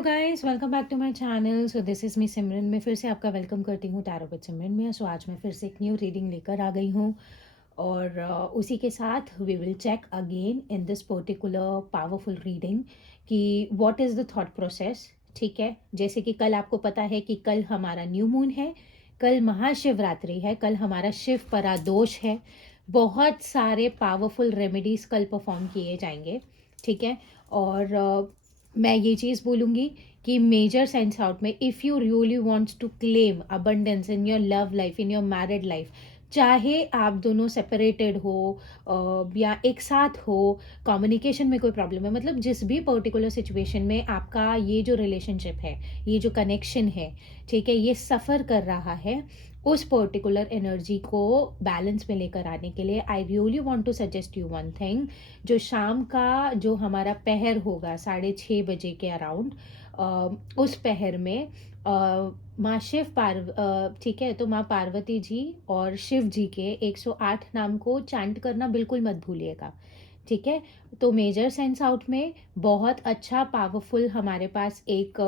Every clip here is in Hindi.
Hello guys, welcome back to my channel. So this is me Simran. मैं फिर से आपका वेलकम करती हूँ टैरो विद सिमरन में। सो आज मैं फिर से एक न्यू रीडिंग लेकर आ गई हूँ और उसी के साथ we will check again in this particular powerful reading कि what is the thought process. ठीक है, जैसे कि कल आपको पता है कि कल हमारा न्यू मून है, कल महाशिवरात्रि है, कल हमारा शिव परादोष है। बहुत सारे पावरफुल रेमेडीज़ कल परफॉर्म किए जाएंगे। ठीक है, और मैं ये चीज़ बोलूँगी कि मेजर सेंस आउट में if you really wants to claim abundance in your love life, in your married life, चाहे आप दोनों सेपरेटेड हो या एक साथ हो, कम्युनिकेशन में कोई प्रॉब्लम है, मतलब जिस भी पर्टिकुलर सिचुएशन में आपका ये जो रिलेशनशिप है, ये जो कनेक्शन है, ठीक है, ये सफ़र कर रहा है, उस पर्टिकुलर एनर्जी को बैलेंस में लेकर आने के लिए I really want to suggest you one thing. जो शाम का जो हमारा पहर होगा 6:30 बजे के अराउंड, उस पहर में माँ ठीक है, तो माँ पार्वती जी और शिव जी के 108 नाम को चैंट करना बिल्कुल मत भूलिएगा। ठीक है, तो मेजर सेंस आउट में बहुत अच्छा पावरफुल हमारे पास एक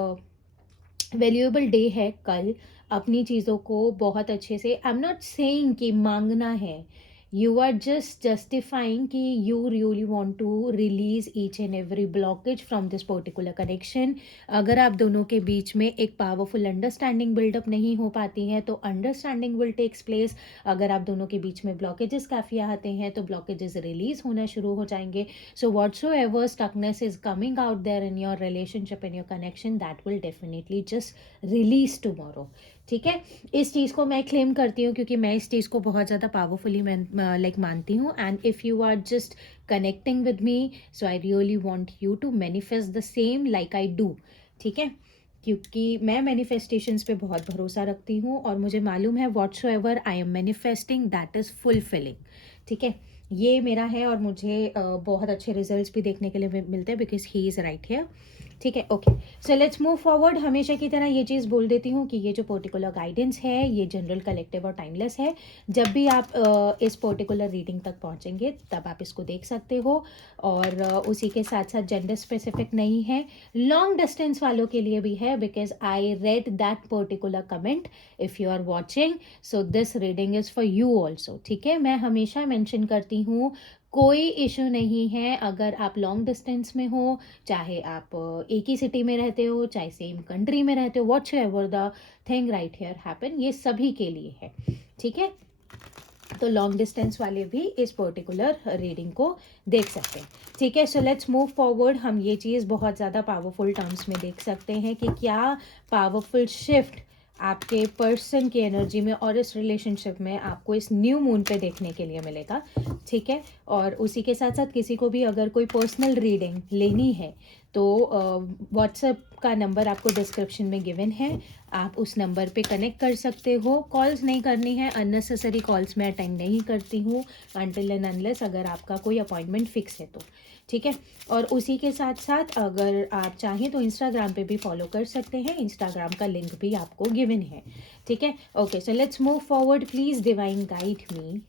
वैल्यूएबल डे है कल। अपनी चीज़ों को बहुत अच्छे से, आई एम नॉट सेइंग कि मांगना है, यू आर जस्ट जस्टिफाइंग कि you really want to release each and every blockage from this particular connection. अगर आप दोनों के बीच में एक पावरफुल अंडरस्टैंडिंग बिल्डअप नहीं हो पाती है तो अंडरस्टैंडिंग विल टेक्स प्लेस। अगर आप दोनों के बीच में ब्लॉकेजेस काफ़ी आते हैं तो ब्लॉकेजेस रिलीज होना शुरू हो जाएंगे। So whatsoever stuckness is coming out there in your relationship, in your connection, that will definitely just release tomorrow. ठीक है, इस चीज़ को मैं क्लेम करती हूँ क्योंकि मैं इस चीज़ को बहुत ज़्यादा पावरफुली लाइक मानती हूँ। And if you are just connecting with me, so I really want you to manifest the same like I do. ठीक है, क्योंकि मैं मैनिफेस्टेशंस पे बहुत भरोसा रखती हूँ और मुझे मालूम है whatsoever I am manifesting that is fulfilling. ठीक है, ये मेरा है और मुझे बहुत अच्छे रिजल्ट्स भी देखने के लिए मिलते हैं because he is right here. ठीक है, okay, so let's move forward. हमेशा की तरह ये चीज़ बोल देती हूँ कि ये जो पर्टिकुलर गाइडेंस है ये जनरल, कलेक्टिव और टाइमलेस है। जब भी आप इस पर्टिकुलर रीडिंग तक पहुँचेंगे तब आप इसको देख सकते हो और उसी के साथ साथ जेंडर स्पेसिफिक नहीं है, लॉन्ग डिस्टेंस वालों के लिए भी है because I read that particular comment. If you are watching, so this reading is for you also. ठीक है, मैं हमेशा मेंशन करती हूँ कोई इशू नहीं है अगर आप लॉन्ग डिस्टेंस में हो, चाहे आप एक ही सिटी में रहते हो, चाहे सेम कंट्री में रहते हो, whatsoever the thing right here happen, ये सभी के लिए है। ठीक है, तो लॉन्ग डिस्टेंस वाले भी इस पर्टिकुलर रीडिंग को देख सकते हैं। ठीक है, सो लेट्स मूव फॉरवर्ड। हम ये चीज़ बहुत ज़्यादा पावरफुल टर्म्स में देख सकते हैं कि क्या पावरफुल शिफ्ट आपके पर्सन की एनर्जी में और इस रिलेशनशिप में आपको इस न्यू मून पे देखने के लिए मिलेगा। ठीक है, और उसी के साथ साथ किसी को भी अगर कोई पर्सनल रीडिंग लेनी है तो व्हाट्सएप का नंबर आपको डिस्क्रिप्शन में गिवन है, आप उस नंबर पे कनेक्ट कर सकते हो। कॉल्स नहीं करनी है, अननेसेसरी कॉल्स मैं अटेंड नहीं करती हूँ अनटिल एंड अनलेस अगर आपका कोई अपॉइंटमेंट फिक्स है तो। ठीक है, और उसी के साथ साथ अगर आप चाहें तो इंस्टाग्राम पे भी फॉलो कर सकते हैं, इंस्टाग्राम का लिंक भी आपको गिवन है। ठीक है, okay, so let's move forward. Please divine guide me,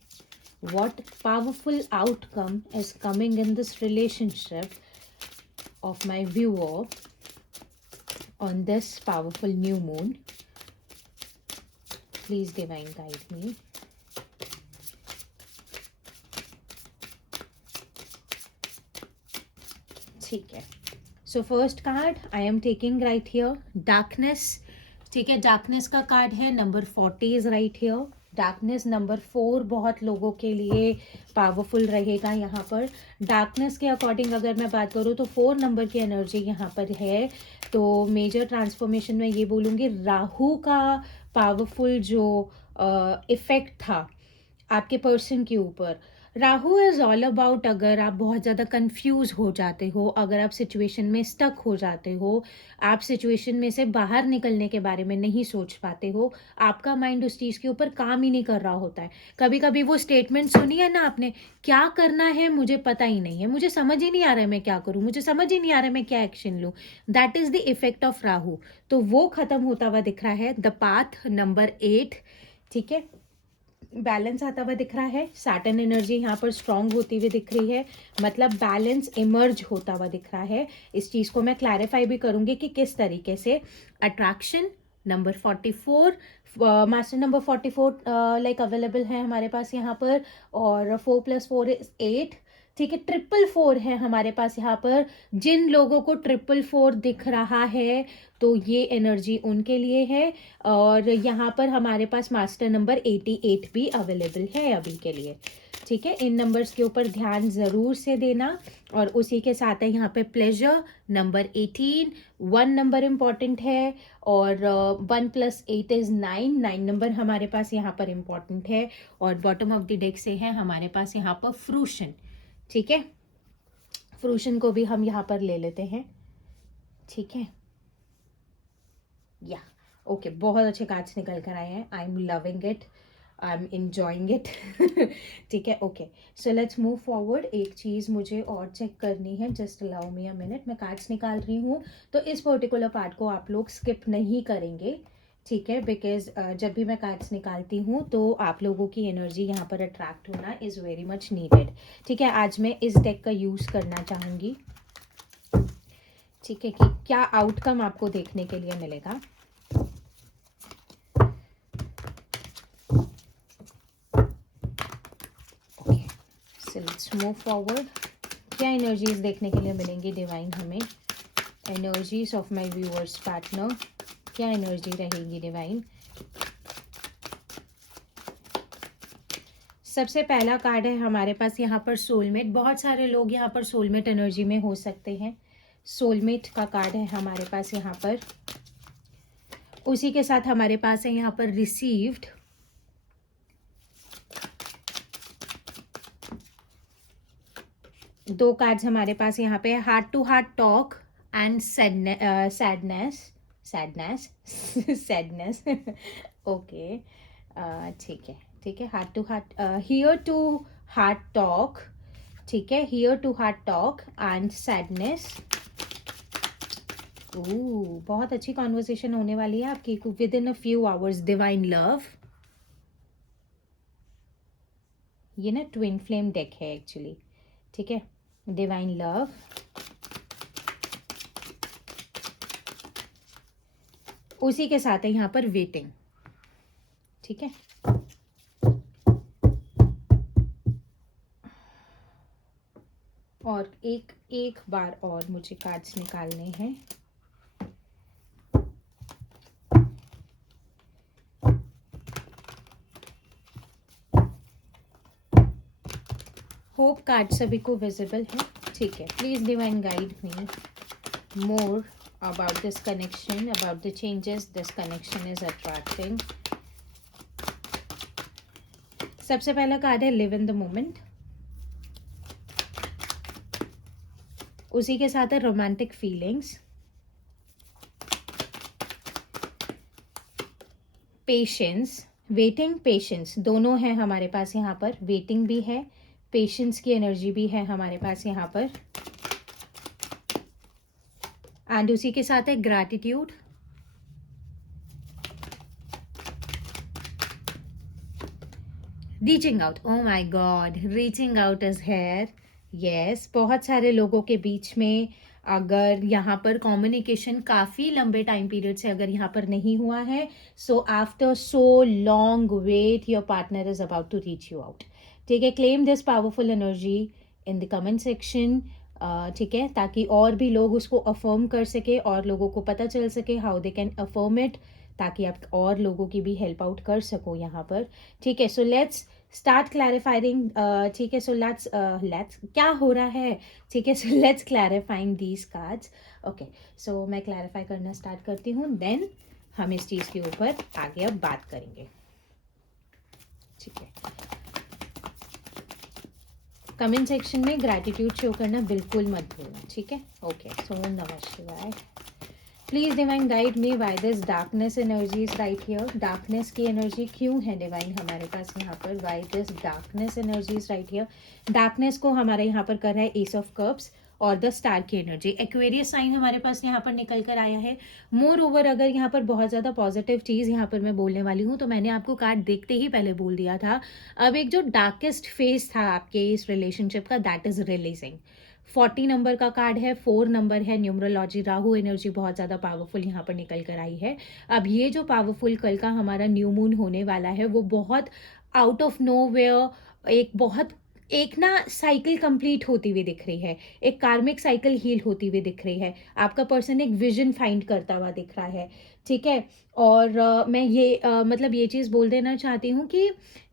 what powerful outcome is coming in this relationship of my viewer on this powerful new moon. Please divine guide me. ठीक है, so first card I am taking right here, darkness. ठीक है, डार्कनेस का कार्ड है, number 40 is right here. Darkness number 4 बहुत लोगों के लिए पावरफुल रहेगा यहाँ पर। डार्कनेस के अकॉर्डिंग अगर मैं बात करूँ तो 4 नंबर की एनर्जी यहाँ पर है। तो मेजर ट्रांसफॉर्मेशन में ये बोलूँगी, राहु का पावरफुल जो इफेक्ट था आपके पर्सन के ऊपर। राहु इज़ ऑल अबाउट, अगर आप बहुत ज़्यादा कंफ्यूज हो जाते हो, अगर आप सिचुएशन में स्टक हो जाते हो, आप सिचुएशन में से बाहर निकलने के बारे में नहीं सोच पाते हो, आपका माइंड उस चीज़ के ऊपर काम ही नहीं कर रहा होता है। कभी कभी वो स्टेटमेंट सुनी है ना आपने, क्या करना है मुझे पता ही नहीं है, मुझे समझ ही नहीं आ रहा है मैं क्या करूँ, मुझे समझ ही नहीं आ रहा है मैं क्या एक्शन लूँ। That is the effect of Rahu. तो वो खत्म होता हुआ दिख रहा है, द पाथ नंबर 8। ठीक है, बैलेंस आता हुआ दिख रहा है, सैटर्न एनर्जी यहाँ पर स्ट्रांग होती हुई दिख रही है, मतलब बैलेंस इमर्ज होता हुआ दिख रहा है। इस चीज़ को मैं क्लैरिफाई भी करूँगी कि किस तरीके से। Attraction number 44, master number 44 like available है हमारे पास यहाँ पर, और 4 + 4 = 8, ठीक है। 444 है हमारे पास यहाँ पर। जिन लोगों को 444 दिख रहा है तो ये एनर्जी उनके लिए है, और यहाँ पर हमारे पास मास्टर नंबर 88 भी अवेलेबल है अभी के लिए, ठीक है। इन नंबर्स के ऊपर ध्यान ज़रूर से देना। और उसी के साथ है यहाँ पे प्लेजर नंबर 18, 1 नंबर इम्पॉर्टेंट है, और 1 + 8 = 9, 9 नंबर हमारे पास यहाँ पर इम्पॉर्टेंट है। और बॉटम ऑफ द डेक से है हमारे पास यहाँ पर फ्रूशन, ठीक है। फ्रूशन को भी हम यहाँ पर ले लेते हैं, ठीक है। या ओके, बहुत अच्छे कार्ड्स निकल कर आए हैं। I am loving it, I am enjoying it. ठीक है, okay. So let's move forward. एक चीज़ मुझे और चेक करनी है, just allow me a minute. मैं कार्ड्स निकाल रही हूँ, तो इस पर्टिकुलर पार्ट को आप लोग स्किप नहीं करेंगे, ठीक है, बिकॉज जब भी मैं कार्ड्स निकालती हूँ तो आप लोगों की एनर्जी यहाँ पर अट्रैक्ट होना इज़ वेरी मच नीडेड, ठीक है। आज मैं इस डेक का यूज़ करना चाहूँगी, ठीक है, कि क्या आउटकम आपको देखने के लिए मिलेगा। Let's move forward. क्या एनर्जीज देखने के लिए मिलेंगी डिवाइन हमें? Energies of my viewers partner, क्या एनर्जी रहेगी डिवाइन? सबसे पहला कार्ड है हमारे पास यहाँ पर सोलमेट। बहुत सारे लोग यहाँ पर सोलमेट एनर्जी में हो सकते हैं। सोलमेट का कार्ड है हमारे पास यहाँ पर। उसी के साथ हमारे पास है यहाँ पर रिसीव्ड। दो कार्ड्स हमारे पास यहाँ पे, heart to heart talk and sadness. Sadness okay, ठीक है, ठीक है। Heart to heart, here to heart talk, ठीक है, here to heart talk and sadness. बहुत अच्छी कॉन्वर्सेशन होने वाली है आपकी within a few hours. Divine love, ये ना ट्विन फ्लेम डेक है एक्चुअली, ठीक है। डिवाइन लव, उसी के साथ है यहाँ पर वेटिंग, ठीक है। और एक बार और मुझे कार्ड्स निकालने हैं। होप कार्ड सभी को विजिबल है, ठीक है। Please divine guide me more about this connection, about the changes this connection is attracting. सबसे पहला कार्ड है लिव इन द मोमेंट, उसी के साथ है romantic feelings, patience, waiting, patience, दोनों है हमारे पास यहाँ पर। वेटिंग भी है, पेशेंस की एनर्जी भी है हमारे पास यहाँ पर। एंड उसी के साथ है gratitude, reaching out. Oh my God, reaching out is here. Yes, बहुत सारे लोगों के बीच में अगर यहाँ पर कम्युनिकेशन काफ़ी लंबे टाइम पीरियड से अगर यहाँ पर नहीं हुआ है, so after so long wait your partner is about to reach you out, ठीक है। Claim this powerful energy in the comment section, ठीक है, ताकि और भी लोग उसको अफर्म कर सके और लोगों को पता चल सके how they can affirm it, ताकि आप और लोगों की भी हेल्प आउट कर सको यहाँ पर, ठीक है। सो लेट्स स्टार्ट क्लैरिफाइंग, ठीक है। सो लेट्स क्या हो रहा है, ठीक है। So let's clarifying these cards, okay. So मैं क्लैरिफाई करना स्टार्ट करती हूँ, देन हम इस चीज़ के ऊपर आगे अब बात करेंगे, ठीक है। कमेंट सेक्शन में ग्रैटिट्यूड शो करना बिल्कुल मत भूलना, ठीक है, ओके। सो नमः शिवाय। Please divine guide me why this darkness energies right here. Darkness की एनर्जी क्यों है डिवाइन हमारे पास यहाँ पर? Why this darkness energies right here. Darkness को हमारे यहाँ पर कर रहा है एस ऑफ कप्स, और द स्टार की एनर्जी। एक्वेरियस साइन हमारे पास यहाँ पर निकल कर आया है। मोर ओवर अगर यहाँ पर बहुत ज़्यादा पॉजिटिव चीज़ यहाँ पर मैं बोलने वाली हूँ, तो मैंने आपको कार्ड देखते ही पहले बोल दिया था। अब एक जो डार्केस्ट फेज था आपके इस रिलेशनशिप का, दैट इज रिलीजिंग। 40 नंबर का कार्ड है, 4 नंबर है, न्यूमरोलॉजी राहु एनर्जी बहुत ज़्यादा पावरफुल यहाँ पर निकल कर आई है। अब ये जो पावरफुल कल का हमारा न्यू मून होने वाला है, वो बहुत आउट ऑफ नो वेयर एक बहुत एक ना साइकिल कंप्लीट होती हुई दिख रही है, एक कार्मिक साइकिल हील होती हुई दिख रही है। आपका पर्सन एक विजन फाइंड करता हुआ दिख रहा है, ठीक है। और मैं ये मतलब ये चीज़ बोल देना चाहती हूँ कि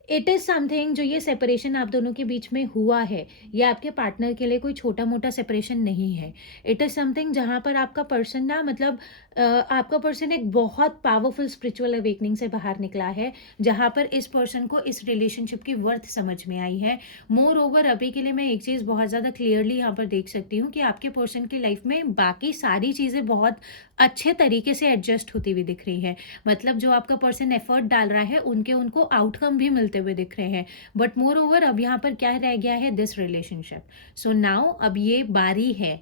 इट इज़ समथिंग, जो ये सेपरेशन आप दोनों के बीच में हुआ है, ये आपके पार्टनर के लिए कोई छोटा मोटा सेपरेशन नहीं है। इट इज़ समथिंग जहाँ पर आपका पर्सन ना मतलब आपका पर्सन एक बहुत पावरफुल स्पिरिचुअल अवेकनिंग से बाहर निकला है, जहाँ पर इस पर्सन को इस रिलेशनशिप की वर्थ समझ में आई है। मोर ओवर अभी के लिए मैं एक चीज़ बहुत ज़्यादा क्लियरली यहाँ पर देख सकती हूँ कि आपके पर्सन की लाइफ में बाकी सारी चीज़ें बहुत अच्छे तरीके से एडजस्ट होती हुई दिख रही हैं। मतलब जो आपका पर्सन एफर्ट डाल रहा है, उनको आउटकम भी मिलते हुए दिख रहे हैं। बट मोर ओवर अब यहाँ पर क्या रह गया है, दिस रिलेशनशिप। सो नाउ अब ये बारी है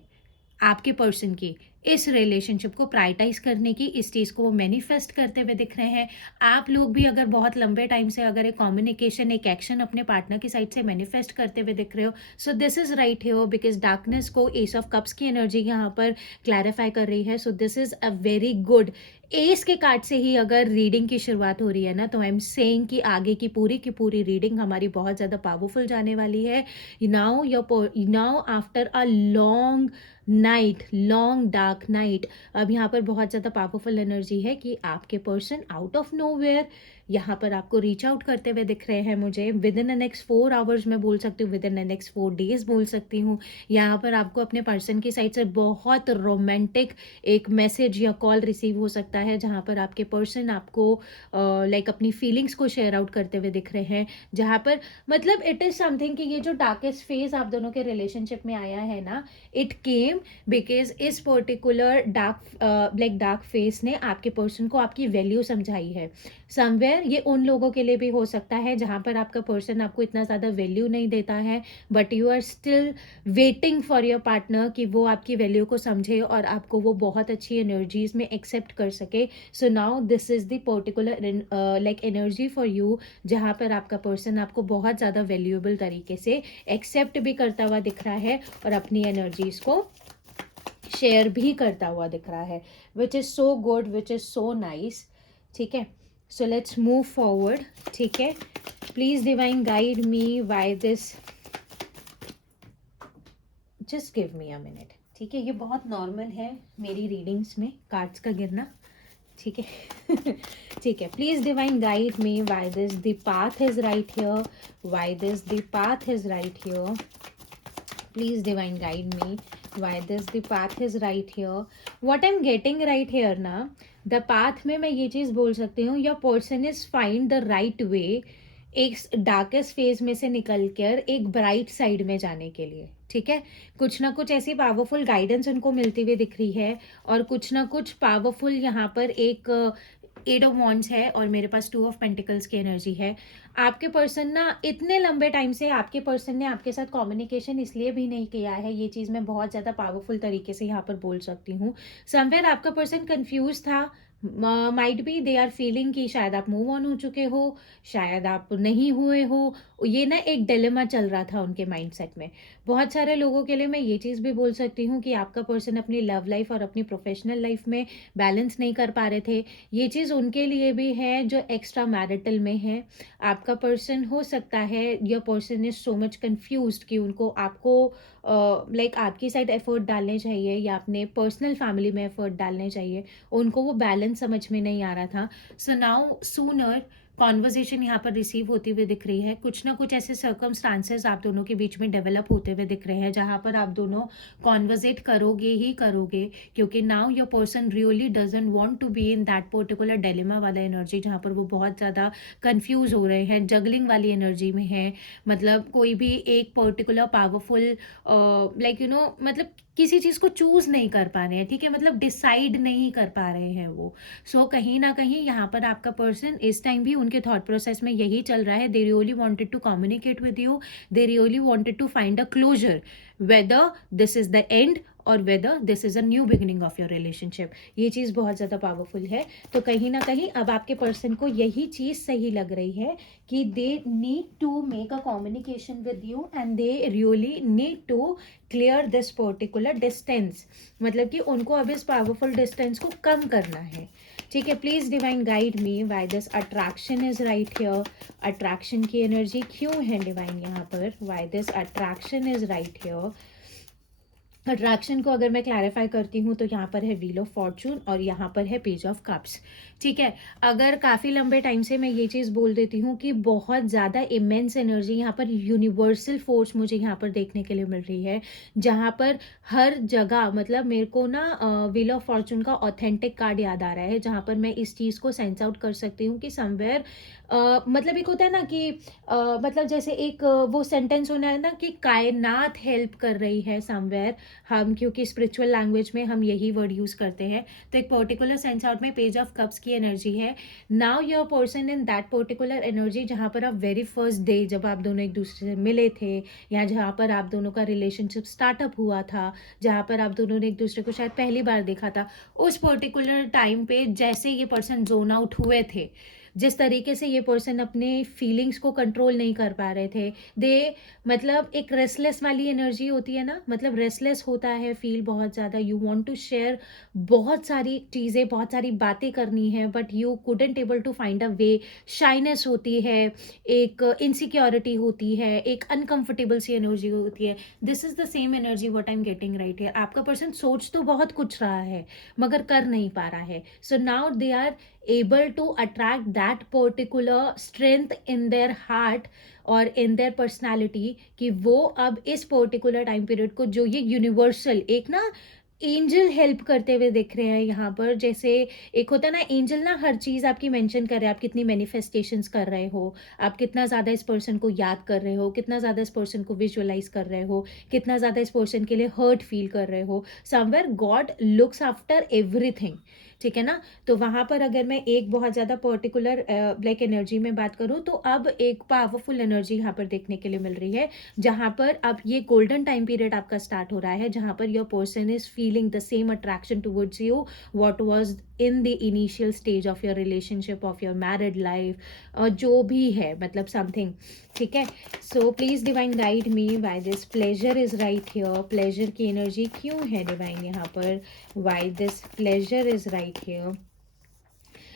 आपके पर्सन की इस रिलेशनशिप को प्रायोरिटाइज करने की, इस चीज़ को वो मैनिफेस्ट करते हुए दिख रहे हैं। आप लोग भी अगर बहुत लंबे टाइम से अगर एक कम्युनिकेशन, एक एक्शन अपने पार्टनर की साइड से मैनिफेस्ट करते हुए दिख रहे हो, so this is right here, because darkness को एस ऑफ कप्स की एनर्जी यहाँ पर क्लैरिफाई कर रही है। So this is a very good. S के कार्ड से ही अगर रीडिंग की शुरुआत हो रही है ना, तो आई एम सेइंग कि आगे की पूरी रीडिंग हमारी बहुत ज़्यादा पावरफुल जाने वाली है। Now after a long night, long dark night, अब यहाँ पर बहुत ज़्यादा पावरफुल एनर्जी है कि आपके पर्सन आउट ऑफ नोवेयर यहाँ पर आपको रीच आउट करते हुए दिख रहे हैं। मुझे within the next 4 hours मैं बोल सकती हूँ, with in the next 4 days बोल सकती हूँ, यहाँ पर आपको अपने पर्सन की साइड से बहुत रोमांटिक एक मैसेज या कॉल रिसीव हो सकता है, जहाँ पर आपके पर्सन आपको लाइक अपनी फीलिंग्स को शेयर आउट करते हुए दिख रहे हैं। जहाँ पर मतलब इट इज़ समथिंग कि ये जो डार्केस्ट फेज आप दोनों के रिलेशनशिप में आया है ना, इट केम बिकॉज इस पर्टिकुलर डार्क फेस ने आपके पर्सन को आपकी वैल्यू समझाई है। समवेयर ये उन लोगों के लिए भी हो सकता है जहाँ पर आपका पर्सन आपको इतना ज़्यादा वैल्यू नहीं देता है, but you are still waiting for your partner कि वो आपकी वैल्यू को समझे और आपको वो बहुत अच्छी एनर्जीज में एक्सेप्ट कर सके। So now this is the particular like energy for you, जहाँ पर आपका पर्सन आपको बहुत ज़्यादा वैल्यूएबल तरीके से एक्सेप्ट भी करता हुआ दिख रहा है और अपनी एनर्जीज को शेयर भी करता हुआ दिख रहा है, which is so good, which is so nice. ठीक है, सो लेट्स मूव फॉरवर्ड। ठीक है, please divine guide me why this, just give me a minute. ठीक है, ये बहुत नॉर्मल है मेरी रीडिंग्स में कार्ड्स का गिरना। ठीक है ठीक है, please divine guide me why this the path is right here, why this the path is right here, please divine guide me why this the path is right here, what I'm getting right here ना, the path में मैं ये चीज़ बोल सकती हूँ, your person is find the right way एक डार्केस्ट फेज में से निकल कर एक ब्राइट साइड में जाने के लिए। ठीक है, कुछ ना कुछ ऐसी पावरफुल गाइडेंस उनको मिलती हुई दिख रही है और कुछ ना कुछ पावरफुल यहाँ पर एक एट ऑफ वॉन्ड्स है और मेरे पास 2 ऑफ पेंटिकल्स की एनर्जी है। आपके पर्सन ना इतने लंबे टाइम से आपके पर्सन ने आपके साथ कम्युनिकेशन इसलिए भी नहीं किया है, ये चीज़ मैं बहुत ज़्यादा पावरफुल तरीके से यहाँ पर बोल सकती हूँ। समवेयर आपका पर्सन कंफ्यूज था, might be they are feeling कि शायद आप मूव ऑन हो चुके हो, शायद आप नहीं हुए हो। ये ना एक डिलेमा चल रहा था उनके माइंडसेट में। बहुत सारे लोगों के लिए मैं ये चीज़ भी बोल सकती हूँ कि आपका पर्सन अपनी लव लाइफ और अपनी प्रोफेशनल लाइफ में बैलेंस नहीं कर पा रहे थे। ये चीज़ उनके लिए भी है जो एक्स्ट्रा मैरिटल में है। आपका पर्सन हो सकता है, your person is so much confused कि उनको आपको लाइक आपकी साइड एफर्ट डालने चाहिए या अपने पर्सनल फैमिली में एफर्ट डालने चाहिए, उनको वो बैलेंस समझ में नहीं आ रहा था। सो नाउ सूनर कॉन्वर्जेशन यहाँ पर रिसीव होती हुई दिख रही है। कुछ ना कुछ ऐसे सर्कमस्टांसेस आप दोनों के बीच में डेवलप होते हुए दिख रहे हैं जहाँ पर आप दोनों कॉन्वर्जेट करोगे ही करोगे, क्योंकि now your person really doesn't want to be in that particular dilemma वाला एनर्जी जहाँ पर वो बहुत ज़्यादा कंफ्यूज हो रहे हैं, जगलिंग वाली एनर्जी में है। मतलब कोई भी एक particular powerful like you know मतलब किसी चीज़ को चूज़ नहीं कर पा रहे हैं। ठीक है, मतलब डिसाइड नहीं कर पा रहे हैं वो। सो कहीं ना कहीं यहाँ पर आपका पर्सन इस टाइम भी उनके थॉट प्रोसेस में यही चल रहा है. They really wanted to communicate with you, they really wanted to find a closure, whether this is the end or whether this is a new beginning of your relationship. ये चीज़ बहुत ज़्यादा पावरफुल है. तो कहीं ना कहीं अब आपके पर्सन को यही चीज़ सही लग रही है कि they need to make a communication with you and they really need to clear this particular distance. मतलब कि उनको अब इस पावरफुल डिस्टेंस को कम करना है. ठीक है, please divine guide me why this attraction is right here. Attraction की एनर्जी क्यों है डिवाइन यहाँ पर? Why this attraction is right here. Attraction को अगर मैं क्लैरिफाई करती हूँ तो यहाँ पर है व्हील ऑफ फॉर्चून और यहाँ पर है पेज ऑफ कप्स. ठीक है, अगर काफ़ी लंबे टाइम से मैं ये चीज़ बोल देती हूँ कि बहुत ज़्यादा इमेंस एनर्जी यहाँ पर, यूनिवर्सल फोर्स मुझे यहाँ पर देखने के लिए मिल रही है, जहाँ पर हर जगह, मतलब मेरे को ना व्हील ऑफ फॉर्चून का ऑथेंटिक कार्ड याद आ रहा है, जहाँ पर मैं इस चीज़ को सेंस आउट कर सकती हूँ कि समवेयर मतलब एक होता है ना कि मतलब जैसे एक वो सेंटेंस होना है ना कि कायनात हेल्प कर रही है समवेयर. हम क्योंकि स्पिरिचुअल लैंग्वेज में हम यही वर्ड यूज़ करते हैं, तो एक पर्टिकुलर सेंस आउट में पेज ऑफ कप्स की एनर्जी है. Now your person in that particular energy, जहाँ पर आप वेरी फर्स्ट डे जब आप दोनों एक दूसरे से मिले थे, या जहाँ पर आप दोनों का रिलेशनशिप स्टार्टअप हुआ था, जहाँ पर आप दोनों ने एक दूसरे को शायद पहली बार देखा था, उस पर्टिकुलर टाइम पे जैसे ये पर्सन जोन आउट हुए थे, जिस तरीके से ये पर्सन अपने फीलिंग्स को कंट्रोल नहीं कर पा रहे थे, दे मतलब एक रेस्टलेस वाली एनर्जी होती है ना, मतलब रेस्टलेस होता है फील बहुत ज़्यादा, यू वांट टू शेयर बहुत सारी चीज़ें, बहुत सारी बातें करनी है, but you couldn't able to find a way. Shyness होती है, एक इनसिक्योरिटी होती है, एक अनकंफर्टेबल सी एनर्जी होती है. This is the same energy what I am getting right है. आपका पर्सन सोच तो बहुत कुछ रहा है मगर कर नहीं पा रहा है. So now they are able to attract that particular strength in their heart और in their personality, कि वो अब इस पर्टिकुलर टाइम पीरियड को, जो ये यूनिवर्सल एक ना एंजल हेल्प करते हुए दिख रहे हैं यहाँ पर. जैसे एक होता है ना एंजल, ना हर चीज़ आपकी मेंशन कर रहे हैं, आप कितनी मैनिफेस्टेशंस कर रहे हो, आप कितना ज़्यादा इस पर्सन को याद कर रहे हो, कितना ज़्यादा इस पर्सन को विजुअलाइज कर रहे हो, कितना ज़्यादा इस पर्सन के लिए हर्ट फील कर रहे हो. Somewhere God looks after everything. ठीक है ना. तो वहाँ पर अगर मैं एक बहुत ज़्यादा पर्टिकुलर ब्लैक एनर्जी में बात करूँ, तो अब एक पावरफुल एनर्जी यहाँ पर देखने के लिए मिल रही है, जहाँ पर अब ये गोल्डन टाइम पीरियड आपका स्टार्ट हो रहा है, जहाँ per your person is feeling the same attraction towards you what was in the initial stage of your relationship, of your married life, जो भी है, मतलब समथिंग. ठीक है, so please divine guide me why this pleasure is right here. Pleasure की एनर्जी क्यों है डिवाइन यहाँ पर? Why this pleasure is right here.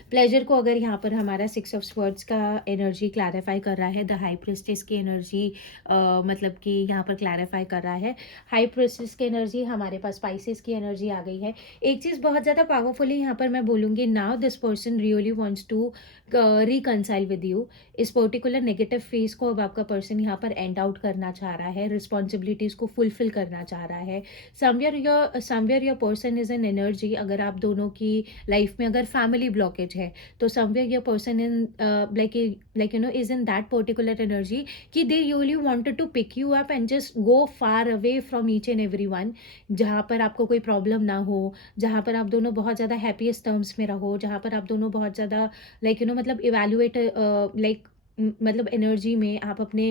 Pleasure को अगर यहाँ पर हमारा 6 ऑफ स्वर्ड्स का एनर्जी क्लैरिफाई कर रहा है, द हाई प्रिस्टेस की एनर्जी मतलब कि यहाँ पर क्लैरिफाई कर रहा है. हाई प्रिस्टेस की एनर्जी, हमारे पास स्पाइसेस की एनर्जी आ गई है. एक चीज़ बहुत ज़्यादा पावरफुली यहाँ पर मैं बोलूँगी, now this person really wants to reconcile with you. इस पर्टिकुलर नेगेटिव फेज को अब आपका पर्सन यहाँ पर एंड आउट करना चाह रहा है, रिस्पॉन्सिबिलिटीज़ को फुलफिल करना चाह रहा है. Somewhere your person is an energy, अगर आप दोनों की लाइफ में अगर फैमिली ब्लॉकेज है, तो somewhere your person in like you know is in that particular energy कि they really wanted to pick you up and just go far away from each and every one, जहाँ पर आपको कोई प्रॉब्लम ना हो, जहाँ पर आप दोनों बहुत ज़्यादा हैप्पीएस्ट टर्म्स में रहो, जहाँ पर आप दोनों बहुत ज़्यादा लाइक यू नो मतलब इवेल्युएट लाइक मतलब एनर्जी में आप अपने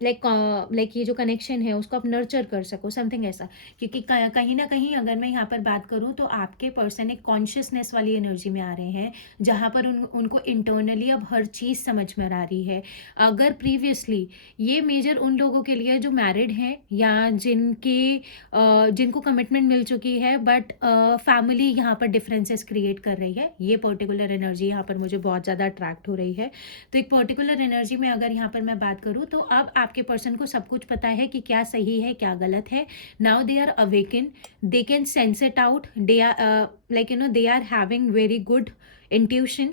लाइक ये जो कनेक्शन है उसको आप नर्चर कर सको, समथिंग ऐसा. क्योंकि कहीं ना कहीं अगर मैं यहाँ पर बात करूँ तो आपके पर्सन एक कॉन्शियसनेस वाली एनर्जी में आ रहे हैं, जहाँ पर उनको इंटरनली अब हर चीज़ समझ में आ रही है. अगर प्रीवियसली ये मेजर उन लोगों के लिए जो मैरिड हैं या जिनको कमिटमेंट मिल चुकी है, बट फैमिली यहाँ पर डिफरेंसेस क्रिएट कर रही है, ये पर्टिकुलर एनर्जी यहाँ पर मुझे बहुत ज़्यादा अट्रैक्ट हो रही है. तो एक पर्टिकुलर एनर्जी में अगर यहाँ पर मैं बात करूँ तो अब आपके पर्सन को सब कुछ पता है कि क्या सही है क्या गलत है. Now they are awaken, they can sense it out, they are like you know they are having very good intuition.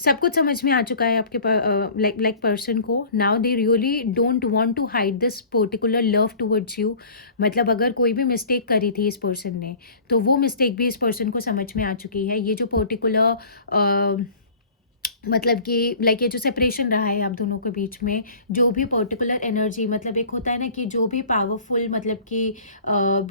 सब कुछ समझ में आ चुका है आपके लाइक पर्सन को. Now they really don't want to hide this particular love towards you. मतलब अगर कोई भी मिस्टेक करी थी इस पर्सन ने, तो वो मिस्टेक भी इस पर्सन को समझ में आ चुकी है. ये जो पर्टिकुलर मतलब कि लाइक ये जो सेपरेशन रहा है आप दोनों के बीच में, जो भी पर्टिकुलर एनर्जी, मतलब एक होता है ना कि जो भी पावरफुल, मतलब कि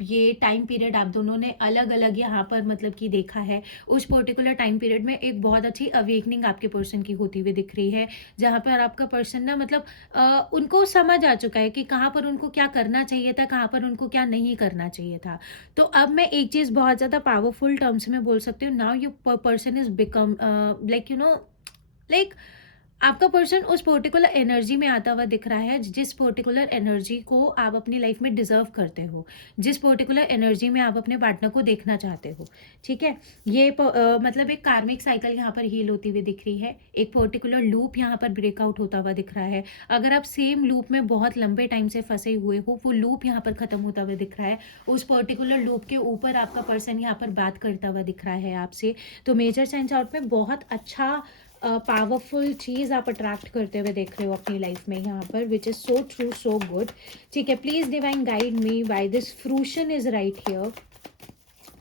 ये टाइम पीरियड आप दोनों ने अलग अलग यहाँ पर मतलब कि देखा है, उस पर्टिकुलर टाइम पीरियड में एक बहुत अच्छी अवेकनिंग आपके पर्सन की होती हुई दिख रही है, जहाँ पर आपका पर्सन ना मतलब उनको समझ आ चुका है कि कहाँ पर उनको क्या करना चाहिए था, कहाँ पर उनको क्या नहीं करना चाहिए था। तो अब मैं एक चीज़ बहुत ज़्यादा पावरफुल टर्म्स में बोल सकती हूँ, now you person is become like you no, like आपका पर्सन उस पर्टिकुलर एनर्जी में आता हुआ दिख रहा है, जिस पर्टिकुलर एनर्जी को आप अपनी लाइफ में डिजर्व करते हो, जिस पर्टिकुलर एनर्जी में आप अपने पार्टनर को देखना चाहते हो। ठीक है, ये मतलब एक कार्मिक साइकिल यहाँ पर हील होती हुई दिख रही है, एक पर्टिकुलर लूप यहाँ पर ब्रेकआउट होता हुआ दिख रहा है। अगर आप सेम लूप में बहुत लंबे टाइम से फंसे हुए हो, वो लूप यहाँ पर खत्म होता हुआ दिख रहा है, उस पर्टिकुलर लूप के ऊपर आपका पर्सन यहाँ पर बात करता हुआ दिख रहा है आपसे। तो मेजर साइन आउट में बहुत अच्छा पावरफुल चीज़ आप अट्रैक्ट करते हुए देख रहे हो अपनी लाइफ में यहाँ पर, which is so true, so good. ठीक है, please divine guide me why this fruition is right here.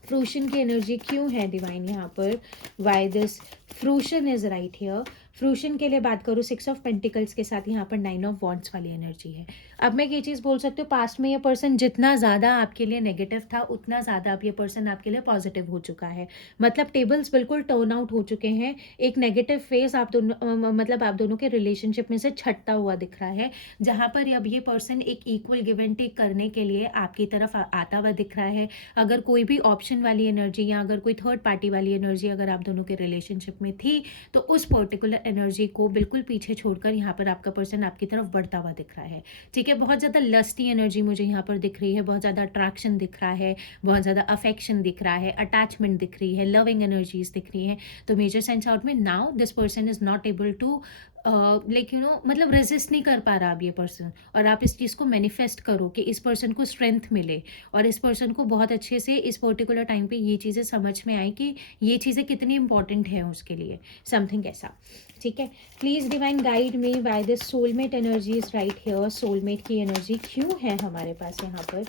Fruition की एनर्जी क्यों है डिवाइन यहाँ पर, why this fruition is right here. Fruition के लिए बात करूँ, 6 ऑफ पेंटिकल्स के साथ यहाँ पर 9 ऑफ वॉन्ड्स वाली एनर्जी है। अब मैं ये चीज़ बोल सकती हूँ, पास्ट में ये पर्सन जितना ज़्यादा आपके लिए नेगेटिव था, उतना ज़्यादा अब ये पर्सन आपके लिए पॉजिटिव हो चुका है। मतलब टेबल्स बिल्कुल टर्न आउट हो चुके हैं। एक नेगेटिव फेस आप दोनों मतलब आप दोनों के रिलेशनशिप में से छटता हुआ दिख रहा है, जहाँ पर अब ये पर्सन एक इक्वल गिव एंड टेक करने के लिए आपकी तरफ आता हुआ दिख रहा है। अगर कोई भी ऑप्शन वाली एनर्जी या अगर कोई थर्ड पार्टी वाली एनर्जी अगर आप दोनों के रिलेशनशिप में थी, तो उस पर्टिकुलर एनर्जी को बिल्कुल पीछे छोड़कर यहाँ पर आपका पर्सन आपकी तरफ बढ़ता हुआ दिख रहा है। ठीक है, बहुत ज़्यादा लस्टी एनर्जी मुझे यहाँ पर दिख रही है, बहुत ज़्यादा अट्रैक्शन दिख रहा है, बहुत ज़्यादा अफेक्शन दिख रहा है, अटैचमेंट दिख रही है, लविंग एनर्जीज दिख रही है। तो मेजर सेंस आउट में now this person is not able to like you know, मतलब रेजिस्ट नहीं कर पा रहा अब ये पर्सन, और आप इस चीज़ को मैनिफेस्ट करो कि इस पर्सन को स्ट्रेंथ मिले, और इस पर्सन को बहुत अच्छे से इस पर्टिकुलर टाइम पे ये चीज़ें समझ में आई कि ये चीज़ें कितनी इंपॉर्टेंट है उसके लिए, समथिंग ऐसा। ठीक है, please divine guide me why this soulmate energy is right here. Soulmate की एनर्जी क्यों है हमारे पास यहाँ पर,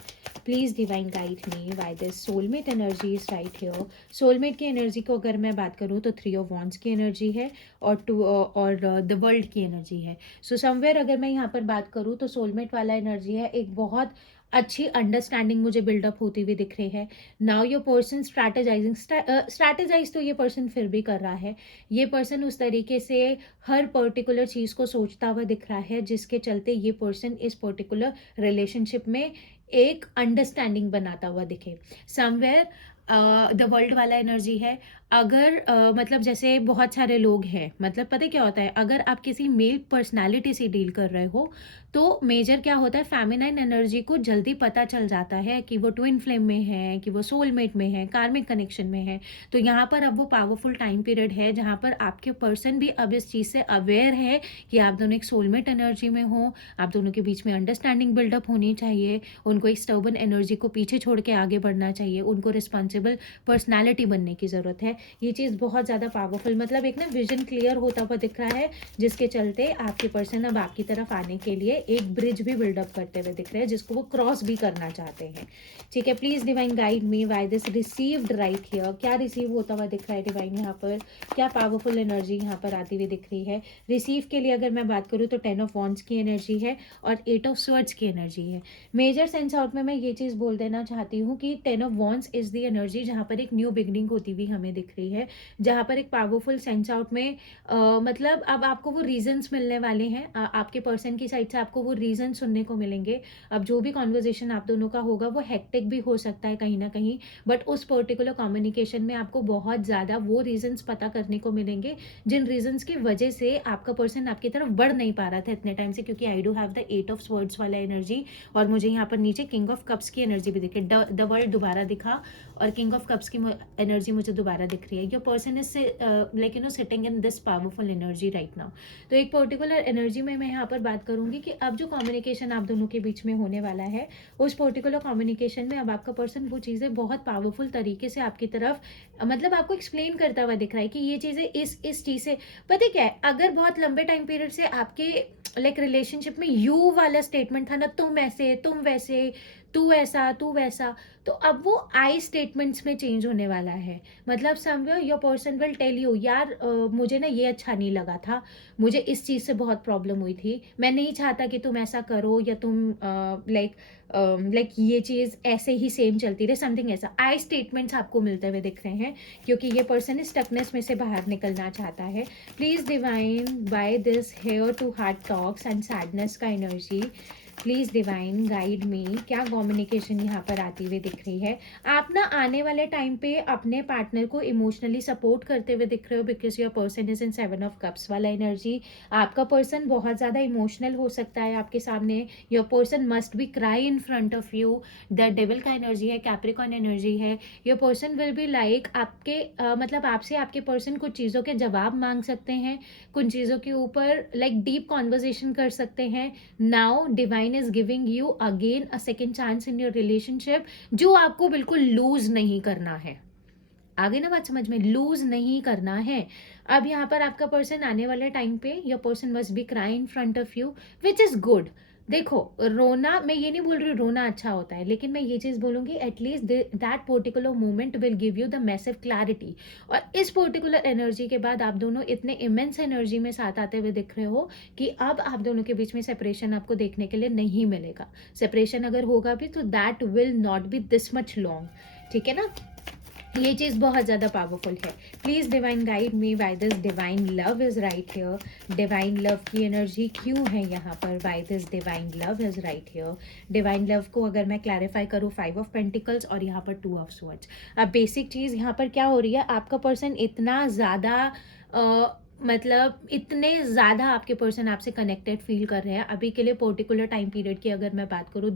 please divine guide me why this soulmate energy is right here. Soulmate की एनर्जी को अगर मैं बात करूँ तो 3 ऑफ वॉन्ड्स की एनर्जी है, और द वर्ल्ड की एनर्जी है। सो समवेयर अगर मैं यहाँ पर बात करूँ तो सोलमेट वाला एनर्जी है, एक बहुत अच्छी अंडरस्टैंडिंग मुझे बिल्डअप होती हुई दिख रही है। Now your person strategising, strategise तो ये पर्सन फिर भी कर रहा है। ये पर्सन उस तरीके से हर पर्टिकुलर चीज़ को सोचता हुआ दिख रहा है, जिसके चलते ये पर्सन इस पर्टिकुलर रिलेशनशिप में एक अंडरस्टैंडिंग बनाता हुआ दिखे। समवेयर द वर्ल्ड वाला एनर्जी है। अगर मतलब जैसे बहुत सारे लोग हैं, मतलब पता है क्या होता है, अगर आप किसी मेल पर्सनालिटी से डील कर रहे हो, तो मेजर क्या होता है, फेमिनाइन एनर्जी को जल्दी पता चल जाता है कि वो ट्विन फ्लेम में है, कि वो सोलमेट में है, कार्मिक कनेक्शन में है। तो यहाँ पर अब वो पावरफुल टाइम पीरियड है जहाँ पर आपके पर्सन भी अब इस चीज़ से अवेयर है कि आप दोनों एक सोलमेट एनर्जी में हो, आप दोनों के बीच में अंडरस्टैंडिंग बिल्डअप होनी चाहिए, उनको एक स्टर्बन एनर्जी को पीछे छोड़ के आगे बढ़ना चाहिए, उनको रिस्पॉन्सिबल पर्सनैलिटी बनने की ज़रूरत है। ये चीज़ बहुत ज़्यादा पावरफुल, मतलब एक ना विजन क्लियर होता हुआ दिख रहा है, जिसके चलते आपके पर्सन अब आपकी तरफ आने के लिए एक ब्रिज भी बिल्डअप करते हुए दिख रहे हैं, जिसको वो क्रॉस भी करना चाहते हैं। ठीक है, please divine guide me why this received right here. क्या रिसीव होता हुआ दिख रहा है डिवाइन यहाँ पर, क्या पावरफुल एनर्जी यहाँ पर आती हुई दिख रही है। रिसीव के लिए अगर मैं बात करूँ तो 10 ऑफ वॉन्ड्स की एनर्जी है और 8 ऑफ स्वर्ड्स की एनर्जी है। मेजर सेंस आउट में मैं ये चीज़ बोल देना चाहती हूँ कि 10 of wands is the energy जहाँ पर एक न्यू बिगनिंग होती हुई हमें दिख रही है, जहाँ पर एक पावरफुल सेंस आउट में मतलब अब आपको वो रीजंस मिलने वाले हैं, आपके पर्सन की साइड से आपको वो रीजन सुनने को मिलेंगे। अब जो भी कॉन्वर्जेशन आप दोनों का होगा वो हेक्टिक भी हो सकता है कहीं ना कहीं, बट उस पर्टिकुलर कम्युनिकेशन में आपको बहुत ज़्यादा वो रीजंस पता करने को मिलेंगे, जिन रीजंस की वजह से आपका पर्सन आपकी तरफ बढ़ नहीं पा रहा था इतने टाइम से, क्योंकि I do have the 8 of swords वाला एनर्जी, और मुझे यहाँ पर नीचे किंग ऑफ कप्स की एनर्जी भी दिखे, द वर्ल्ड दोबारा दिखा, और किंग ऑफ कप्स की एनर्जी मुझे दोबारा दिख रही है। Your person is like you no sitting in this powerful energy right now. तो एक पर्टिकुलर एनर्जी में मैं यहाँ पर बात करूंगी कि अब जो कम्युनिकेशन आप दोनों के बीच में होने वाला है, उस पर्टिकुलर कम्युनिकेशन में अब आपका पर्सन वो चीज़ें बहुत पावरफुल तरीके से आपकी तरफ मतलब आपको एक्सप्लेन करता हुआ दिख रहा है कि ये चीज़ें इस चीज़ से, पता है क्या है, अगर बहुत लंबे टाइम पीरियड से आपके लाइक रिलेशनशिप में यू वाला स्टेटमेंट था ना, तुम ऐसे तुम वैसे, तू ऐसा तू वैसा, तो अब वो आई स्टेटमेंट्स में चेंज होने वाला है। मतलब somewhere your person will tell you, यार मुझे ना ये अच्छा नहीं लगा था, मुझे इस चीज़ से बहुत प्रॉब्लम हुई थी, मैं नहीं चाहता कि तुम ऐसा करो, या तुम लाइक ये चीज़ ऐसे ही सेम चलती रहे, समथिंग ऐसा। आई स्टेटमेंट्स आपको मिलते हुए दिख रहे हैं, क्योंकि ये पर्सन इस स्टकनेस में से बाहर निकलना चाहता है। Please divine by this here to heart talks and sadness का energy, please divine guide me, क्या कम्युनिकेशन यहाँ पर आती हुई दिख रही है। आप ना आने वाले टाइम पे अपने पार्टनर को इमोशनली सपोर्ट करते हुए दिख रहे हो, because your person is in 7 of cups वाला एनर्जी। आपका पर्सन बहुत ज़्यादा इमोशनल हो सकता है आपके सामने। Your person must be cry in front of you. The devil का एनर्जी है, कैप्रिकॉर्न एनर्जी है। Your person will be like आपके मतलब आपसे आपके पर्सन कुछ चीज़ों के जवाब मांग सकते हैं, कुछ चीज़ों के ऊपर लाइक डीप कॉन्वर्जेशन कर सकते हैं। Now divine is giving you again a second chance in your relationship, जो आपको बिल्कुल लूज नहीं करना है। आगे ना बात समझ में, लूज नहीं करना है। अब यहाँ पर आपका पर्सन आने वाले टाइम पे, your person must be cry in front of you, which is good. देखो, रोना, मैं ये नहीं बोल रही रोना अच्छा होता है, लेकिन मैं ये चीज़ बोलूँगी at least that particular moment will give you the massive clarity. और इस पर्टिकुलर एनर्जी के बाद आप दोनों इतने इमेंस एनर्जी में साथ आते हुए दिख रहे हो कि अब आप दोनों के बीच में सेपरेशन आपको देखने के लिए नहीं मिलेगा। सेपरेशन अगर होगा भी तो that will not be this much long, ठीक है ना। ये चीज़ बहुत ज़्यादा पावरफुल है। Please divine guide me why this divine love is right here. Divine love की एनर्जी क्यों है यहाँ पर, why this divine love is right here. Divine love को अगर मैं क्लैरिफाई करूँ, 5 ऑफ पेंटिकल्स और यहाँ पर 2 ऑफ स्वॉर्ड्स। अब बेसिक चीज़ यहाँ पर क्या हो रही है, आपका पर्सन इतना ज़्यादा मतलब इतने ज़्यादा आपके पर्सन आपसे कनेक्टेड फील कर रहे हैं अभी के लिए। पर्टिकुलर टाइम पीरियड की अगर मैं बात करूँ,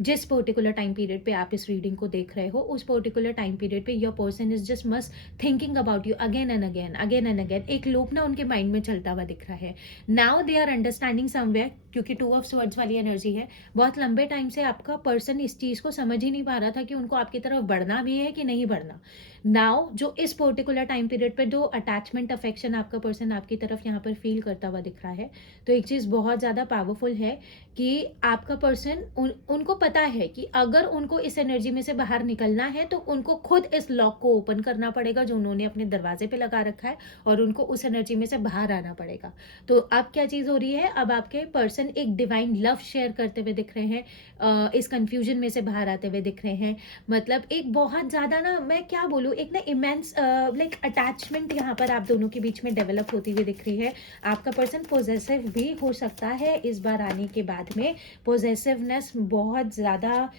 जिस पर्टिकुलर टाइम पीरियड पे आप इस रीडिंग को देख रहे हो, उस पर्टिकुलर टाइम पीरियड पे your person is just must thinking about you again and again, again and again. एक लूप ना उनके माइंड में चलता हुआ दिख रहा है। Now they are understanding somewhere, क्योंकि 2 ऑफ स्वॉर्ड्स वाली एनर्जी है। बहुत लंबे टाइम से आपका पर्सन इस चीज़ को समझ ही नहीं पा रहा था कि उनको आपकी तरफ बढ़ना भी है कि नहीं बढ़ना। नाउ जो इस पर्टिकुलर टाइम पीरियड पे जो अटैचमेंट अफेक्शन आपका पर्सन आपकी तरफ यहाँ पर फील करता हुआ दिख रहा है, तो एक चीज़ बहुत ज़्यादा पावरफुल है कि आपका पर्सन उनको पता है कि अगर उनको इस एनर्जी में से बाहर निकलना है तो उनको खुद इस लॉक को ओपन करना पड़ेगा जो उन्होंने अपने दरवाजे पे लगा रखा है, और उनको उस एनर्जी में से बाहर आना पड़ेगा। तो अब क्या चीज़ हो रही है, अब आपके पर्सन एक डिवाइन लव शेयर करते हुए दिख रहे हैं, इस कंफ्यूजन में से बाहर आते हुए दिख रहे हैं। मतलब एक बहुत ज़्यादा ना, मैं क्या बोलूँ, एक ना इमेंस लाइक अटैचमेंट यहाँ पर आप दोनों के बीच में डेवलप होती हुई दिख रही है। आपका पर्सन पॉजेसिव भी हो सकता है इस बार आने के बाद में। पॉजेसिवनेस बहुत ज़्यादा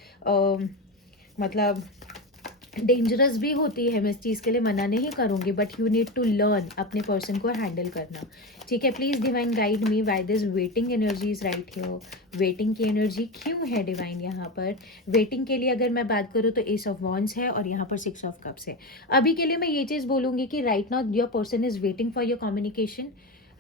मतलब डेंजरस भी होती है, मैं इस चीज़ के लिए मना नहीं करूँगी, but you need to learn अपने पर्सन को हैंडल करना, ठीक है। Please divine guide me why this waiting energy is right here. Waiting की एनर्जी क्यों है डिवाइन यहाँ पर। वेटिंग के लिए अगर मैं बात करूँ तो एस ऑफ वॉन्ड्स है और यहाँ पर 6 ऑफ कप्स है। अभी के लिए मैं ये चीज़ बोलूँगी कि right now your person is waiting for your communication.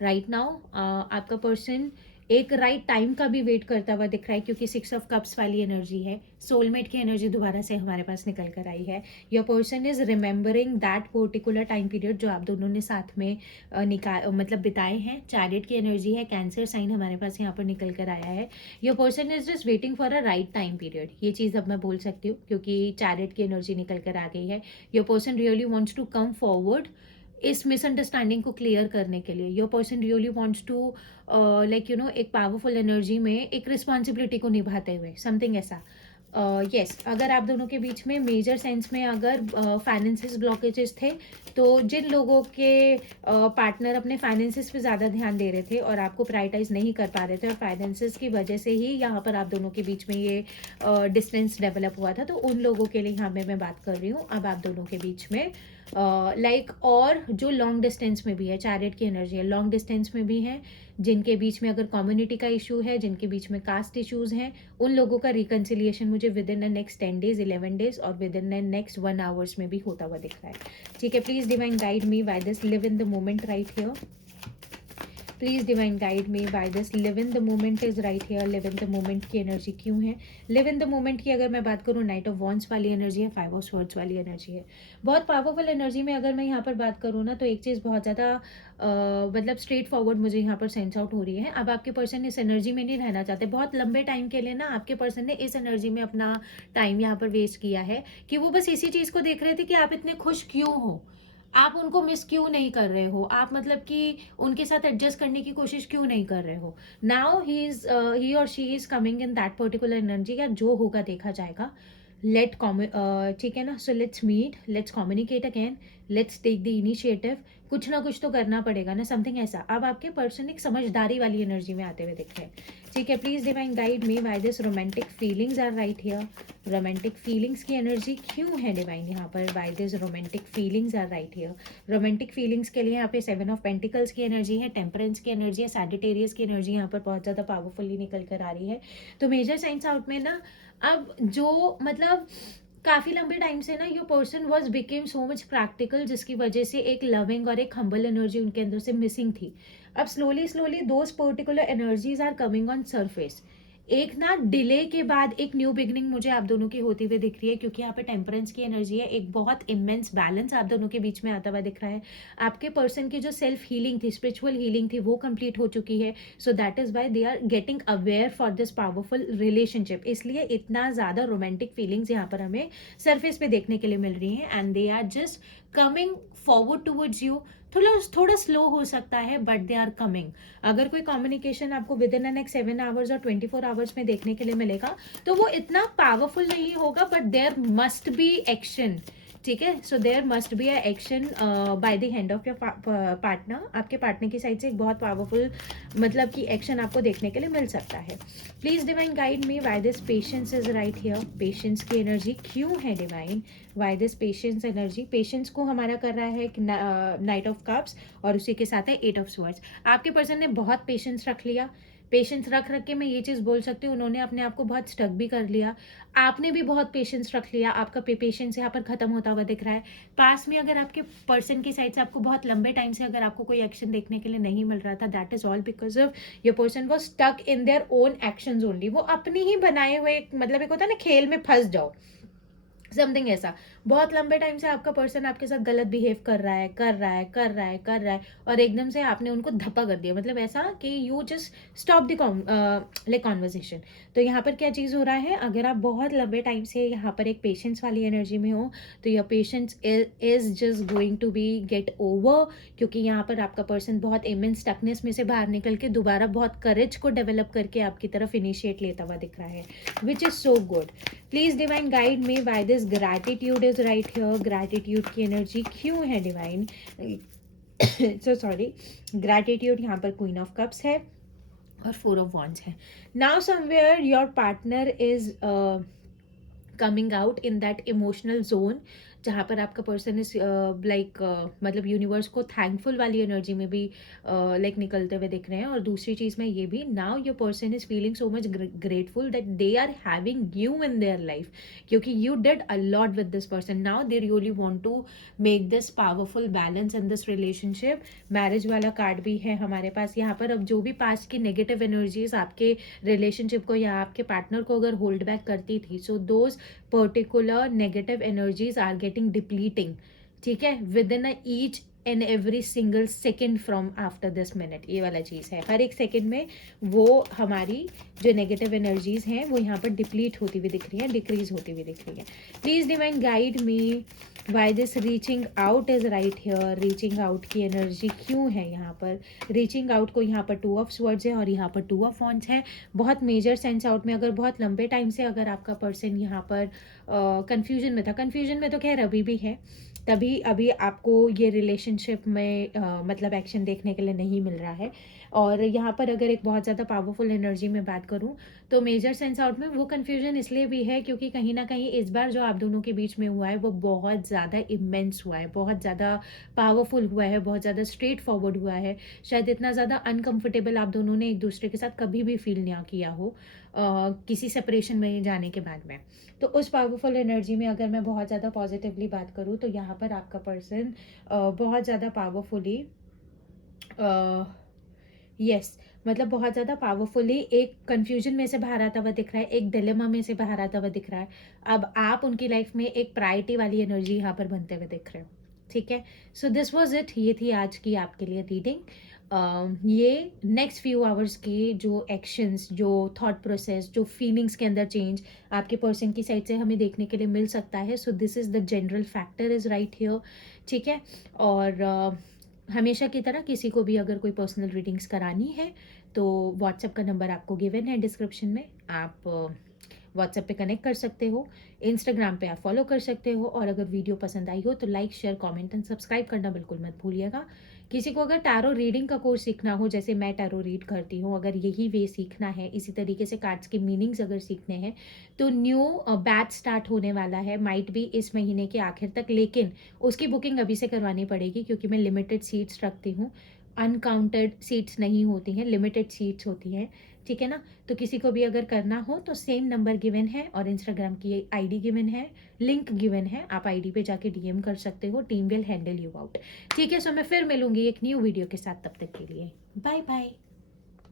Right now आपका पर्सन एक राइट टाइम का भी वेट करता हुआ दिख रहा है, क्योंकि 6 ऑफ कप्स वाली एनर्जी है। सोलमेट की एनर्जी दोबारा से हमारे पास निकल कर आई है। Your person is remembering that particular time period जो आप दोनों ने साथ में मतलब बिताए हैं। चैरियट की एनर्जी है, कैंसर साइन हमारे पास यहाँ पर निकल कर आया है। Your person is just waiting for a right time period, ये चीज़ अब मैं बोल सकती हूँ क्योंकि चैरियट की एनर्जी निकल कर आ गई है। Your person really wants to come forward इस मिसअंडरस्टैंडिंग को क्लियर करने के लिए। Your person really wants to like you know एक पावरफुल एनर्जी में एक रिस्पॉन्सिबिलिटी को निभाते हुए, समथिंग ऐसा। यस, अगर आप दोनों के बीच में मेजर सेंस में अगर फाइनेंसिस ब्लॉकेजेस थे, तो जिन लोगों के पार्टनर अपने फाइनेंसिस पे ज़्यादा ध्यान दे रहे थे और आपको प्रायोरिटाइज नहीं कर पा रहे थे, और फाइनेंसिस की वजह से ही यहाँ पर आप दोनों के बीच में ये डिस्टेंस डेवलप हुआ था, तो उन लोगों के लिए यहाँ पे मैं बात कर रही हूँ। अब आप दोनों के बीच में लाइक और जो लॉन्ग डिस्टेंस में भी है, चैरियट की एनर्जी है, लॉन्ग डिस्टेंस में भी है, जिनके बीच में अगर कम्युनिटी का इशू है, जिनके बीच में कास्ट इश्यूज हैं, उन लोगों का रिकन्सिलिएशन मुझे within the next 10 days, 11 days और within the next 1 hours में भी होता हुआ दिख रहा है, ठीक है। Please divine guide me why this live in the moment right here. Please divine guide me by this. Live in the moment is right here. Live in the moment की एनर्जी क्यों है? लिव इन द मोमेंट की अगर मैं बात करूँ, नाइट ऑफ वॉन्ड्स वाली एनर्जी है, 5 ऑफ स्वॉर्ड्स वाली एनर्जी है। बहुत पावरफुल एनर्जी में अगर मैं यहाँ पर बात करूँ ना, तो एक चीज़ बहुत ज़्यादा मतलब स्ट्रेट फॉरवर्ड मुझे यहाँ पर सेंस आउट हो रही है। अब आपके पर्सन इस एनर्जी में नहीं रहना चाहते बहुत लंबे टाइम के लिए ना। आपके पर्सन ने इस एनर्जी में अपना टाइम यहाँ पर वेस्ट किया है कि वो बस इसी चीज़ को देख रहे थे कि आप इतने खुश क्यों हो, आप उनको मिस क्यों नहीं कर रहे हो, आप मतलब कि उनके साथ एडजस्ट करने की कोशिश क्यों नहीं कर रहे हो। नाउ ही और she is coming in that particular energy, या जो होगा देखा जाएगा। लेट ठीक है ना। So let's meet, let's communicate again, let's take the initiative. कुछ ना कुछ तो करना पड़ेगा ना, समथिंग ऐसा। अब आपके पर्सन एक समझदारी वाली एनर्जी में आते हुए दिख रहे हैं। ठीक है, please divine guide me why this romantic feelings are right here. Romantic feelings की एनर्जी क्यों है डिवाइन यहाँ पर? Why this romantic feelings are right here. Romantic feelings के लिए यहाँ पे 7 ऑफ पेंटिकल्स की एनर्जी है, टेम्परेंस की एनर्जी है, सैजिटेरियस की एनर्जी यहाँ पर बहुत ज़्यादा पावरफुली निकल कर आ रही है। तो मेजर साइंस आउट में ना, अब जो मतलब काफ़ी लंबे टाइम से ना your person was became so much practical, जिसकी वजह से एक लविंग और एक हम्बल एनर्जी उनके अंदर से मिसिंग थी। अब slowly slowly those particular energies are coming on surface. एक ना डिले के बाद एक न्यू बिगनिंग मुझे आप दोनों की होती हुई दिख रही है, क्योंकि यहाँ पे टेम्परेंस की एनर्जी है। एक बहुत इमेंस बैलेंस आप दोनों के बीच में आता हुआ दिख रहा है। आपके पर्सन की जो सेल्फ हीलिंग थी, स्पिरिचुअल हीलिंग थी, वो कंप्लीट हो चुकी है। So that is why they are getting aware for this powerful relationship. इसलिए इतना ज़्यादा रोमांटिक फीलिंग्स यहाँ पर हमें सरफेस पे देखने के लिए मिल रही हैं, and they are just coming forward towards you. थोड़ा थोड़ा स्लो हो सकता है, बट दे आर कमिंग। अगर कोई कम्युनिकेशन आपको with in the next 7 hours और 24 आवर्स में देखने के लिए मिलेगा, तो वो इतना पावरफुल नहीं होगा, but there must be action. ठीक है, so there must be a action by the hand of your partner. आपके पार्टनर की साइड से एक बहुत पावरफुल मतलब कि एक्शन आपको देखने के लिए मिल सकता है। Please divine guide me why this patience is right here. Patience की एनर्जी क्यों है divine? Why this patience energy? Patience को हमारा कर रहा है नाइट ऑफ कप्स, और उसी के साथ है 8 ऑफ स्वॉर्ड्स। आपके पर्सन ने बहुत पेशेंस रख लिया। पेशेंस रख रख के मैं ये चीज़ बोल सकती हूँ, उन्होंने अपने आप को बहुत स्टक भी कर लिया। आपने भी बहुत पेशेंस रख लिया, आपका पेशेंस यहाँ पर खत्म होता हुआ दिख रहा है। पास में अगर आपके पर्सन की साइड से आपको बहुत लंबे टाइम से अगर आपको कोई एक्शन देखने के लिए नहीं मिल रहा था, that is all because of your person was stuck in their own actions only. वो अपने ही बनाए हुए मतलब एक होता है ना, खेल में फंस जाओ, समथिंग ऐसा। बहुत लंबे टाइम से आपका पर्सन आपके साथ गलत बिहेव कर रहा है, कर रहा है, कर रहा है, कर रहा है, और एकदम से आपने उनको धप्पा कर दिया, मतलब ऐसा कि you just stop the like conversation. तो यहाँ पर क्या चीज़ हो रहा है, अगर आप बहुत लंबे टाइम से यहाँ पर एक पेशेंस वाली एनर्जी में हो, तो your patience is just going to be get over, क्योंकि यहाँ पर आपका पर्सन बहुत इमेंस स्टकनेस में से बाहर निकल के दोबारा बहुत करेज को डेवलप करके आपकी तरफ इनिशिएट लेता हुआ दिख रहा है, which is so good. Please divine guide me why this gratitude is right here. Gratitude की एनर्जी क्यों है डिवाइन? सो सॉरी, ग्रैटिट्यूड यहाँ पर क्वीन ऑफ कप्स है और 4 ऑफ वॉन्ड्स है। Now somewhere your partner is coming out in that emotional zone, जहाँ पर आपका पर्सन इज लाइक मतलब यूनिवर्स को थैंकफुल वाली एनर्जी में भी लाइक निकलते हुए दिख रहे हैं। और दूसरी चीज़ में ये भी, now your person is feeling so much grateful that they are having you in their life, क्योंकि you did a lot with this person. Now they really want to make this powerful balance in this relationship. Marriage वाला कार्ड भी है हमारे पास यहाँ पर। अब जो भी पास्ट की नेगेटिव एनर्जीज आपके रिलेशनशिप को या आपके पार्टनर को अगर होल्ड बैक करती थी, so those particular negative energies are getting depleting. ठीक है, within each and every single second from after this minute, ये वाला चीज़ है। हर एक सेकेंड में वो हमारी जो नेगेटिव एनर्जीज हैं वो यहाँ पर डिप्लीट होती हुई दिख रही है, डिक्रीज होती हुई दिख रही है। Please divine guide me why this reaching out is right here. Reaching out की एनर्जी क्यों है यहाँ पर? रीचिंग आउट को यहाँ पर 2 ऑफ स्वर्ड्स है और यहाँ पर 2 ऑफ वॉन्ड्स है। बहुत मेजर सेंस आउट में, अगर बहुत लंबे टाइम से अगर आपका पर्सन यहाँ पर कंफ्यूजन में था, कंफ्यूजन में तो खैर अभी भी है, तभी अभी आपको ये रिलेशनशिप में मतलब एक्शन देखने के लिए नहीं मिल रहा है। और यहाँ पर अगर एक बहुत ज़्यादा पावरफुल एनर्जी में बात करूँ, तो मेजर सेंस आउट में वो कन्फ्यूजन इसलिए भी है क्योंकि कहीं ना कहीं इस बार जो आप दोनों के बीच में हुआ है वो बहुत ज़्यादा इमेंस हुआ है, बहुत ज़्यादा पावरफुल हुआ है, बहुत ज़्यादा स्ट्रेट फॉरवर्ड हुआ है। शायद इतना ज़्यादा अनकम्फर्टेबल आप दोनों ने एक दूसरे के साथ कभी भी फील ना किया हो किसी सेपरेशन में जाने के बाद में। तो उस पावरफुल एनर्जी में अगर मैं बहुत ज़्यादा पॉजिटिवली बात करूँ, तो यहाँ पर आपका पर्सन बहुत ज़्यादा पावरफुली यस, मतलब बहुत ज़्यादा पावरफुली एक कन्फ्यूजन में से बाहर आता हुआ दिख रहा है, एक डिलेमा में से बाहर आता हुआ दिख रहा है। अब आप उनकी लाइफ में एक प्रायोरिटी वाली एनर्जी यहाँ पर बनते हुए दिख रहे हो, ठीक है? सो दिस वाज़ इट, ये थी आज की आपके लिए रीडिंग। ये नेक्स्ट फ्यू आवर्स के जो एक्शंस, जो थॉट प्रोसेस, जो फीलिंग्स के अंदर चेंज आपके पर्सन की साइड से हमें देखने के लिए मिल सकता है। सो this is the general factor is right here, ठीक है? और हमेशा की तरह किसी को भी अगर कोई पर्सनल रीडिंग्स करानी है तो व्हाट्सएप का नंबर आपको गिवन है डिस्क्रिप्शन में, आप व्हाट्सएप पे कनेक्ट कर सकते हो, इंस्टाग्राम पे आप फॉलो कर सकते हो, और अगर वीडियो पसंद आई हो तो like share comment and subscribe करना बिल्कुल मत भूलिएगा। किसी को अगर टैरो रीडिंग का कोर्स सीखना हो, जैसे मैं टैरो रीड करती हूँ, अगर यही वे सीखना है, इसी तरीके से कार्ड्स के मीनिंग्स अगर सीखने हैं, तो न्यू बैच स्टार्ट होने वाला है, माइट भी इस महीने के आखिर तक, लेकिन उसकी बुकिंग अभी से करवानी पड़ेगी क्योंकि मैं लिमिटेड सीट्स रखती हूँ। अनकाउंटेड सीट्स नहीं होती हैं, लिमिटेड सीट्स होती हैं, ठीक है ना? तो किसी को भी अगर करना हो तो सेम नंबर गिवन है और इंस्टाग्राम की आईडी गिवन है, लिंक गिवन है, आप आईडी पे जाके डीएम कर सकते हो, team will handle you out. ठीक है, सो मैं फिर मिलूंगी एक न्यू वीडियो के साथ, तब तक के लिए बाय बाय।